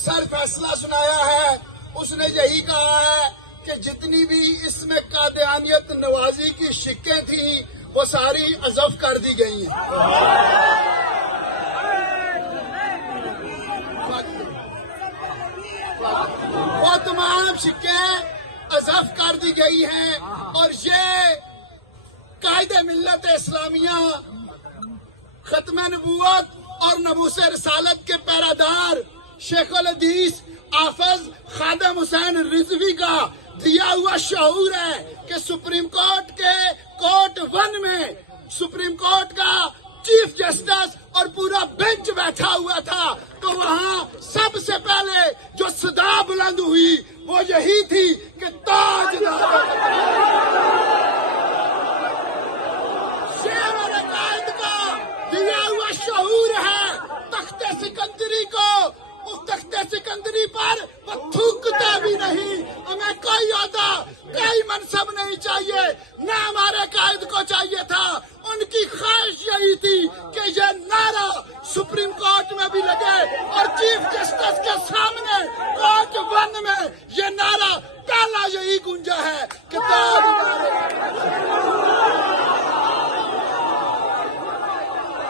مختصر فیصلہ سنایا ہے، اس نے یہی کہا ہے کہ جتنی بھی اس میں قادیانیت نوازی کی شکیں تھیں وہ ساری حذف کر دی گئی ہیں۔ وہ تمام شکیں حذف کر دی گئی ہیں، اور یہ قائد ملت اسلامیہ، ختم نبوت اور نبوس رسالت کے پیرادار شیخ الحدیث حافظ خادم حسین رضوی کا دیا ہوا شعور ہے کہ سپریم کورٹ کے کورٹ 1 میں سپریم کورٹ کا چیف جسٹس اور پورا بینچ بیٹھا ہوا تھا، تو وہاں سب سے پہلے جو صدا بلند ہوئی وہ یہی تھی کہ تاجدار شیر اور عقائد کا دیا ہوا شعور ہے۔ تخت سکندری کو، اس تخت سکندری پر وہ تھوکتا بھی نہیں۔ ہمیں کوئی عہدہ، کوئی منصب نہیں چاہیے، نہ ہمارے قائد کو چاہیے تھا۔ ان کی خواہش یہی تھی کہ یہ نعرہ سپریم کورٹ میں بھی لگے اور چیف جسٹس کے سامنے کورٹ 1 میں یہ نعرہ پہلا یہی گونجا ہے کہ